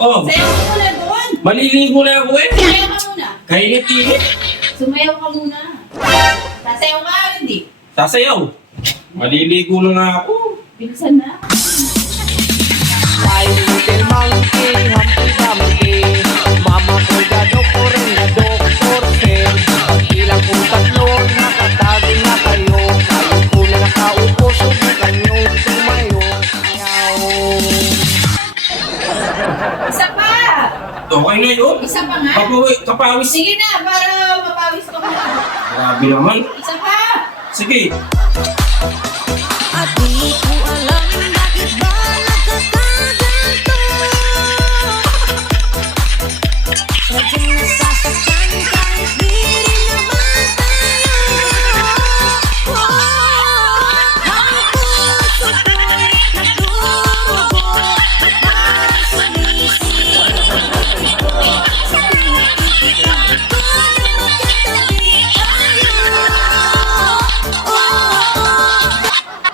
Oh, Sayaw ka muna doon. maliligo na ako eh. Sayaw ka muna. Kainit-init. Sumayaw ka muna. Sasayaw ka, hindi. Sasayaw. Maliligo na nga ako. Bilisan na. My little monkey, Humpty Dumpty. Mama ko na doktor na doktor Phil. Ilang kong tatlo, nakatabi na kayo. Kayo po na nakaupo, subukan nyo tumayo. Ayaw. Isa pa. Okay na yun. Isa pa nga. Kapawis. Sige na, para mapawis ka muna. Grabe naman. Isa pa. Sige. At di ko alam bakit ba nagkakaganto. Sadyang nasasaktan kahit di rin naman tayo. Ang puso ko'y nagdurugo at parang sumisip. Sa pinakikita ko na magkatabi tayo.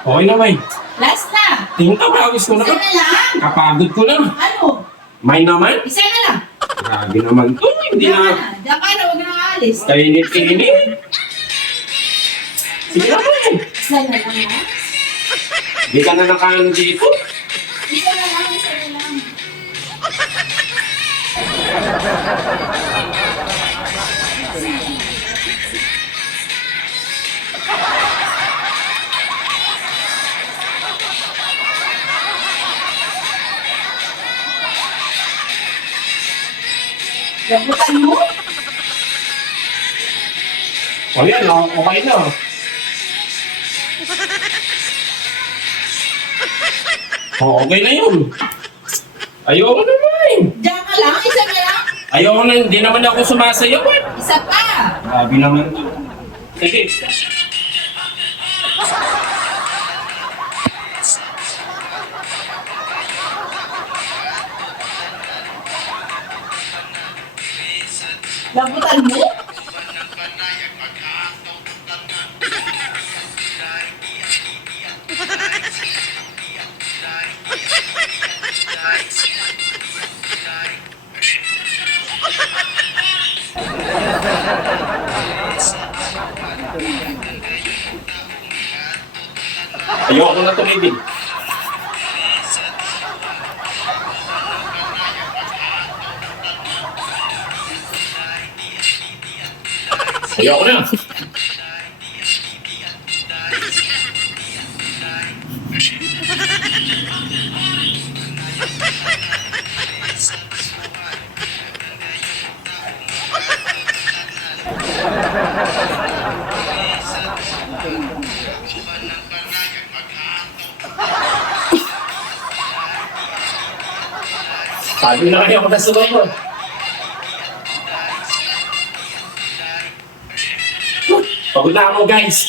Okay na, May. Last na. Tingin kapawis ko na. Isa na lang. Kapagod ko na. Ano? May naman. Isa na lang. Grabe naman to. Hindi Diyan ka na. na. Diyan ka na, huwag na aalis. Kainit-init. Sige na, May. Isa na lang ha. Hindi ka na nakaano dito. Isa na lang, isa na lang. Labutan mo? O yan, okay na. O, okay na yun. Ayoko na, May. Diyan ka lang, isa na lang. Ayoko na, hindi naman ako sumasayaw eh. Isa pa. Grabe naman to. Sige. Labutan mo? Ayoko na tumigil. Ayoko na. Sabi na kayo ako na sumayo. Pagod na ako, guys.